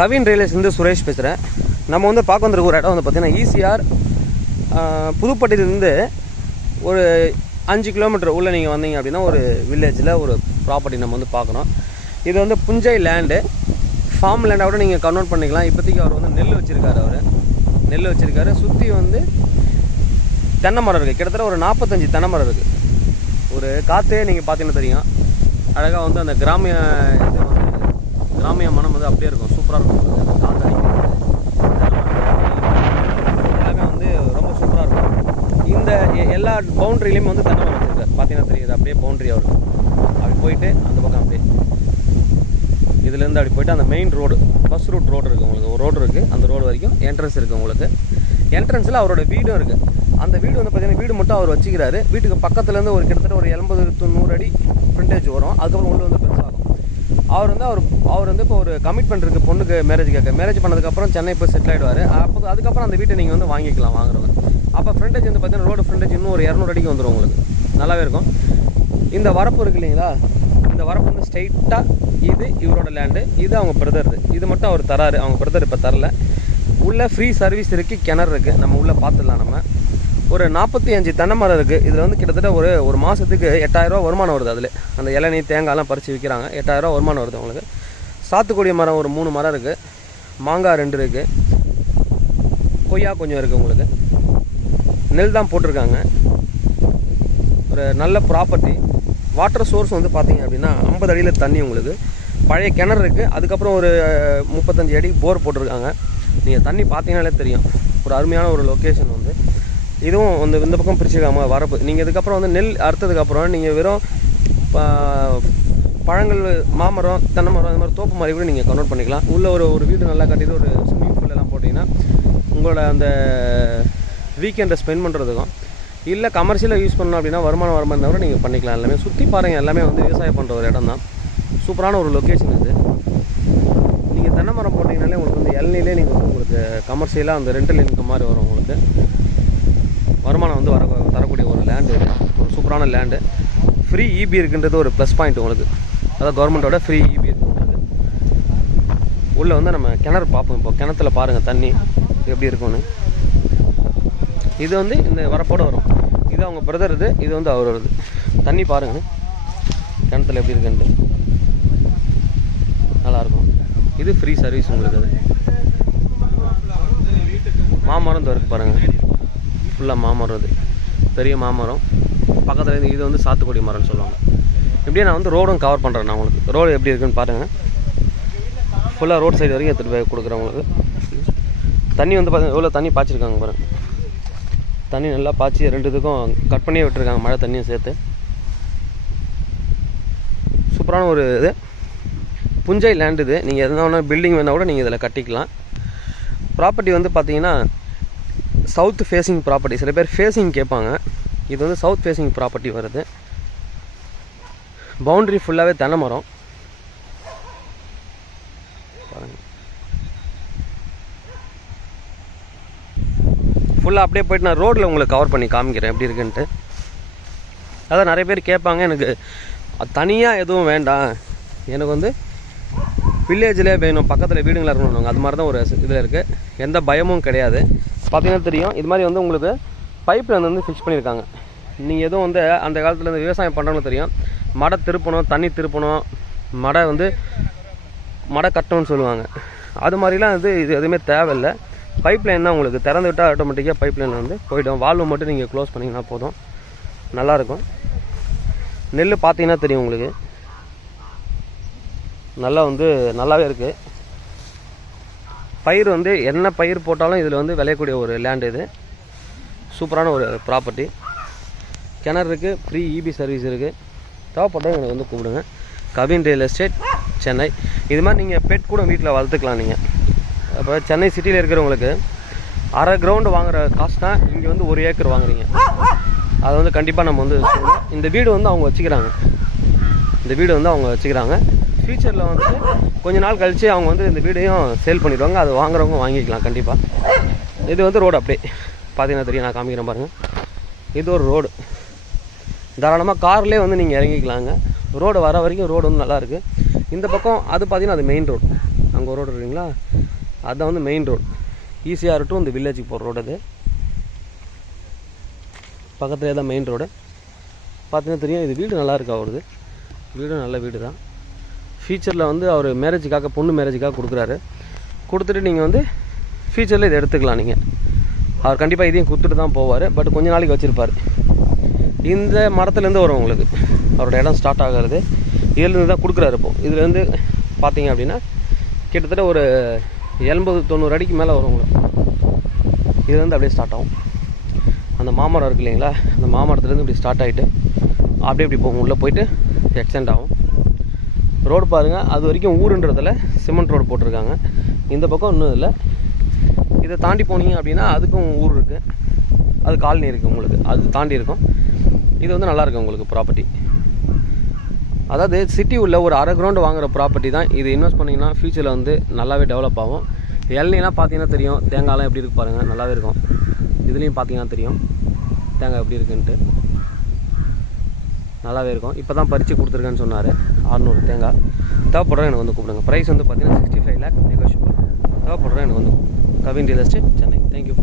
கவின் ரியல்ஸ்லேருந்து சுரேஷ் பேசுகிறேன். நம்ம வந்து பார்க்க வந்திருக்க ஒரு இடம் வந்து பார்த்திங்கன்னா ஈசிஆர் புதுப்பட்டியிலேருந்து ஒரு 5 கிலோமீட்டர் உள்ளே நீங்கள் வந்தீங்க அப்படின்னா ஒரு வில்லேஜில் ஒரு ப்ராப்பர்ட்டி நம்ம வந்து பார்க்கணும். இது வந்து புஞ்சை லேண்டு, ஃபார்ம் லேண்டாக கூட நீங்கள் கன்வெர்ட் பண்ணிக்கலாம். இப்போதைக்கு அவர் வந்து நெல் வச்சுருக்காரு. சுற்றி வந்து தென்னை மரம் இருக்குது. கிட்டத்தட்ட ஒரு 45 தென்னை மரம் இருக்குது. ஒரு காற்றே நீங்கள் பார்த்தீங்கன்னா தெரியும். அழகாக வந்து அந்த கிராமிய மனம் வந்து அப்படியே இருக்கும், சூப்பராக இருக்கும். அந்த காற்று எல்லாமே வந்து ரொம்ப சூப்பராக இருக்கும். இந்த எல்லா பவுண்ட்ரிலையுமே வந்து தென்னை மரம் வச்சுருக்காரு. பார்த்தீங்கன்னா தெரியுது, அப்படியே பவுண்ட்ரி அவருக்கு. அப்படி போயிட்டு அந்த பக்கம் அப்படியே இதுலேருந்து அப்படி போய்ட்டு அந்த main road, bus route road இருக்குது உங்களுக்கு. ஒரு ரோடு இருக்குது, அந்த ரோடு வரைக்கும் என்ட்ரன்ஸ் இருக்குது உங்களுக்கு. என்ட்ரன்ஸில் அவரோட வீடும் இருக்குது. அந்த வீடு வந்து பார்த்திங்கன்னா வீடு மட்டும் அவர் வச்சுக்கிறாரு. வீட்டுக்கு பக்கத்துலேருந்து ஒரு கிட்டத்தட்ட ஒரு 80-90 அடி ஃப்ரண்டேஜ் வரும். அதுக்கப்புறம் உள்ளே வந்து பெருசாகும். அவர் வந்து இப்போ ஒரு கமிட்மெண்ட் இருக்குது பொண்ணுக்கு மேரேஜ் பண்ணதுக்கப்புறம் சென்னை போய் செட்டில் ஆகிடுவார். அதுக்கப்புறம் அந்த வீட்டை நீங்கள் வந்து வாங்கிக்கலாம் வாங்குறவங்க. அப்போ ஃப்ரண்டேஜ் வந்து பார்த்திங்கன்னா ரோடு ஃப்ரண்டேஜ் இன்னும் ஒரு 200 அடிக்கு வந்துடும் உங்களுக்கு. நல்லாவே இருக்கும். இந்த வரப்பு இருக்குது இல்லைங்களா, இந்த வரப்பு வந்து ஸ்ட்ரைட்டாக இது இவரோட லேண்டு, இது அவங்க பிரதர்து. இது மட்டும் அவர் தராரு, அவங்க பிரதர் இப்போ தரல. உள்ளே ஃப்ரீ சர்வீஸ் இருக்குது, கிணறு இருக்குது. நம்ம உள்ளே பார்த்துடலாம். நம்ம ஒரு 45 தென்னை மரம் இருக்குது. இதில் வந்து கிட்டத்தட்ட ஒரு மாதத்துக்கு 8000 ரூபா வருமானம் வருது. அதில் அந்த இளநீ தேங்காய்லாம் பறித்து விற்கிறாங்க. 8000 ரூபா வருமானம் வருது உங்களுக்கு. சாத்துக்குடி மரம் ஒரு 3 மரம் இருக்குது. மாங்காய் 2 இருக்குது. கொய்யா கொஞ்சம் இருக்குது உங்களுக்கு. நெல் தான் போட்டிருக்காங்க. ஒரு நல்ல ப்ராப்பர்ட்டி. வாட்டர் சோர்ஸ் வந்து பார்த்தீங்க அப்படின்னா 50 அடியில் தண்ணி உங்களுக்கு. பழைய கிணறு இருக்குது. அதுக்கப்புறம் ஒரு 35 அடி போர் போட்டிருக்காங்க. நீங்கள் தண்ணி பார்த்தீங்கன்னாலே தெரியும். ஒரு அருமையான ஒரு லொக்கேஷன் வந்து. இதுவும் வந்து இந்த பக்கம் பிரிச்சுக்காம வரப்பு. நீங்கள் இதுக்கப்புறம் வந்து நெல் அறுத்ததுக்கப்புறம் நீங்கள் வெறும் பழங்கள், மாமரம், தென்னை மரம், அந்த மாதிரி தோப்பு மாதிரி கூட நீங்கள் கன்வெர்ட் பண்ணிக்கலாம். உள்ளே ஒரு வீடு நல்லா கட்டிட்டு ஒரு ஸ்விம்மிங் பூல் எல்லாம் போட்டிங்கன்னா உங்களோட அந்த வீக்கெண்டை ஸ்பெண்ட் பண்ணுறதுக்கும், இல்லை கமர்ஷியலாக யூஸ் பண்ணணும் அப்படின்னா வருமானம் இருந்தால் கூட நீங்கள் பண்ணிக்கலாம். எல்லாமே சுற்றி பாருங்கள். எல்லாமே வந்து விவசாயம் பண்ணுற ஒரு இடம் தான். சூப்பரான ஒரு லொக்கேஷன் இது. நீங்கள் தென்னை மரம் போட்டிங்கனாலே உங்களுக்கு வந்து இளநிலே நீங்கள் வந்து உங்களுக்கு கமர்ஷியலாக அந்த ரெண்டல் இன்கம் மாதிரி வரும் உங்களுக்கு. வருமானம் வந்து தரக்கூடிய ஒரு லேண்டு இது. ஒரு சூப்பரான லேண்டு. ஃப்ரீ இபி இருக்குன்றது ஒரு ப்ளஸ் பாயிண்ட் உங்களுக்கு. அதாவது கவர்மெண்ட்டோட ஃப்ரீ இபி இருக்குது உங்களுக்கு. உள்ளே வந்து நம்ம கிணறு பார்ப்போம். இப்போ கிணத்துல பாருங்கள் தண்ணி எப்படி இருக்குன்னு. இது வந்து இந்த வரப்போடு வரும். இது அவங்க பிரதர், இது வந்து அவர் வருது. தண்ணி பாருங்கள் கிணத்துல எப்படி இருக்குன்ட்டு. நல்லாயிருக்கும். இது ஃப்ரீ சர்வீஸ் உங்களுக்கு. அது மாமரம் இருக்குது பாருங்கள். ஃபுல்லாக மாமரம். அது பெரிய மாமரம். பக்கத்தில் இது வந்து சாத்துக்குடி மரம்னு சொல்லுவாங்க. இப்படியே நான் வந்து ரோடும் கவர் பண்ணுறேன். நான் உங்களுக்கு ரோடு எப்படி இருக்குன்னு பாருங்கள். ஃபுல்லாக ரோட் சைடு வரைக்கும் எடுத்துகிட்டு போய் கொடுக்குறேன் உங்களுக்கு. தண்ணி வந்து பார்த்தீங்கன்னா எவ்வளோ தண்ணி பாய்ச்சிருக்காங்க பாருங்கள். தண்ணி நல்லா பாய்ச்சி 2 இதுக்கும் கட் பண்ணியே விட்டுருக்காங்க, மழை தண்ணியும் சேர்த்து. சூப்பரான ஒரு இது புஞ்சை லேண்டு இது. நீங்கள் எதுனா ஒன்று பில்டிங் வேணால் கூட நீங்கள் இதில் கட்டிக்கலாம். ப்ராப்பர்ட்டி வந்து பார்த்தீங்கன்னா சவுத் ஃபேஸிங் ப்ராப்பர்ட்டி. சில பேர் ஃபேஸிங் கேட்பாங்க. இது வந்து சவுத் ஃபேஸிங் ப்ராப்பர்ட்டி வருது. பவுண்ட்ரி ஃபுல்லாகவே தென்னை மரம் பாருங்கள். ஃபுல்லாக அப்படியே போய்ட்டு நான் ரோட்டில் உங்களுக்கு கவர் பண்ணி காமிக்கிறேன் எப்படி இருக்குன்ட்டு. அதான் நிறைய பேர் கேட்பாங்க, எனக்கு தனியாக எதுவும் வேண்டாம், எனக்கு வந்து வில்லேஜிலே வேணும், பக்கத்தில் வீடுங்களாக இருக்கணும். அது மாதிரி தான் ஒரு இதில் இருக்குது. எந்த பயமும் கிடையாது. பார்த்தீங்கன்னா தெரியும். இது மாதிரி வந்து உங்களுக்கு பைப் லைன் வந்து ஃபிக்ஸ் பண்ணியிருக்காங்க. நீங்கள் எதுவும் வந்து அந்த காலத்தில் இந்த விவசாயம் பண்ணுறவங்க தெரியும். மடை திருப்பணும், தண்ணி திருப்பணும், மடை கட்டணும்னு சொல்லுவாங்க. அது மாதிரிலாம் இது எதுவுமே தேவையில்லை. பைப் லைன் தான் உங்களுக்கு. திறந்து விட்டால் ஆட்டோமேட்டிக்காக பைப் லைன் வந்து போய்டும். வால்வு மட்டும் நீங்கள் க்ளோஸ் பண்ணிங்கன்னா போதும். நல்லாயிருக்கும். நெல் பார்த்தீங்கன்னா தெரியும் உங்களுக்கு. நல்லா வந்து நல்லாவே இருக்குது. பயிர் வந்து என்ன பயிர் போட்டாலும் இதில் வந்து விளையக்கூடிய ஒரு லேண்டு இது. சூப்பரான ஒரு ப்ராப்பர்ட்டி. கிணறு இருக்குது, ஃப்ரீ இபி சர்வீஸ் இருக்குது. தேவைப்பட்டவங்க எனக்கு வந்து கூப்பிடுங்க. Kavin real estate, Chennai. இது மாதிரி நீங்கள் பெட் கூட வீட்டில் வளர்த்துக்கலாம். நீங்கள் அப்போ சென்னை சிட்டியில் இருக்கிறவங்களுக்கு அரை கிரவுண்டு வாங்குகிற காஸ்ட்னா இங்கே வந்து 1 ஏக்கர் வாங்குறீங்க. அதை வந்து கண்டிப்பாக நம்ம வந்து சொல்லணும். இந்த வீடு வந்து அவங்க வச்சுக்கிறாங்க. ஃப்யூச்சரில் வந்துட்டு கொஞ்ச நாள் கழித்து அவங்க வந்து இந்த வீடையும் சேல் பண்ணிடுவாங்க. அது வாங்குறவங்க வாங்கிக்கலாம் கண்டிப்பாக. இது வந்து ரோடு அப்படியே பார்த்தீங்கன்னா தெரியும். நான் காமிக்கிறேன் பாருங்கள். இது ஒரு ரோடு. தாராளமாக கார்லேயே வந்து நீங்கள் இறங்கிக்கலாங்க. ரோடு வர வரைக்கும் ரோடு வந்து நல்லாயிருக்கு. இந்த பக்கம் அது பார்த்தீங்கன்னா அது மெயின் ரோடு. அங்கே ஒரு ரோடு இருக்குங்களா, அதுதான் வந்து மெயின் ரோடு. ஈஸியாக டு இந்த வில்லேஜுக்கு போகிற ரோடு. அது பக்கத்துலேயே தான் மெயின் ரோடு. பார்த்தீங்கன்னா தெரியும். இது வீடு நல்லா இருக்கு அவருது. வீடும் நல்ல வீடு தான். ஃபியூச்சரில் வந்து அவர் மேரேஜுக்காக, பொண்ணு மேரேஜுக்காக கொடுக்குறாரு. கொடுத்துட்டு நீங்கள் வந்து ஃபியூச்சரில் இதை எடுத்துக்கலாம். நீங்கள் அவர் கண்டிப்பாக இதையும் கொடுத்துட்டு தான் போவார். பட் கொஞ்ச நாளைக்கு வச்சுருப்பார். இந்த மரத்துலேருந்து வரும் உங்களுக்கு அவரோட இடம் ஸ்டார்ட் ஆகிறது. இதுலேருந்து தான் கொடுக்குறாரு. இப்போது இதுலேருந்து பார்த்தீங்க அப்படின்னா கிட்டத்தட்ட ஒரு 80-90 அடிக்கு மேலே வரும் உங்களுக்கு. இதுலேருந்து அப்படியே ஸ்டார்ட் ஆகும். அந்த மாமரம் இருக்குது இல்லைங்களா, அந்த மாமரத்துலேருந்து இப்படி ஸ்டார்ட் ஆகிட்டு அப்படியே இப்படி போகும். உள்ளே போயிட்டு எக்ஸ்டெண்ட் ஆகும். ரோடு பாருங்கள். அது வரைக்கும் ஊருன்றதில் சிமெண்ட் ரோடு போட்டிருக்காங்க. இந்த பக்கம் இன்னும் இல்லை. இதை தாண்டி போனீங்க அப்படின்னா அதுக்கும் ஊர் இருக்குது. அது காலனி இருக்குது உங்களுக்கு. அது தாண்டி இருக்கும். இது வந்து நல்லாயிருக்கு உங்களுக்கு ப்ராப்பர்ட்டி. அதாவது சிட்டி உள்ள ஒரு அரை கிரவுண்டு வாங்குகிற ப்ராப்பர்ட்டி தான் இது. இன்வெஸ்ட் பண்ணிங்கன்னா ஃபியூச்சரில் வந்து நல்லாவே டெவலப் ஆகும். இளநீலாம் பார்த்தீங்கன்னா தெரியும். தேங்காய்லாம் எப்படி இருக்கு பாருங்கள், நல்லாவே இருக்கும். இதுலேயும் பார்த்தீங்கன்னா தெரியும் தேங்காய் எப்படி இருக்குன்ட்டு. நல்லாவே இருக்கும். இப்போ தான் பறித்து கொடுத்துருக்கேன்னு சொன்னார். 600 தேங்காய். தேவைப்படுறோம் எனக்கு வந்து கூப்பிடுங்க. ப்ரைஸ் வந்து பார்த்தீங்கன்னா 65 lakh நெகோஷியபிள். தேவைப்படுறோம் எனக்கு வந்து Kavin real estate, Chennai. Thank you.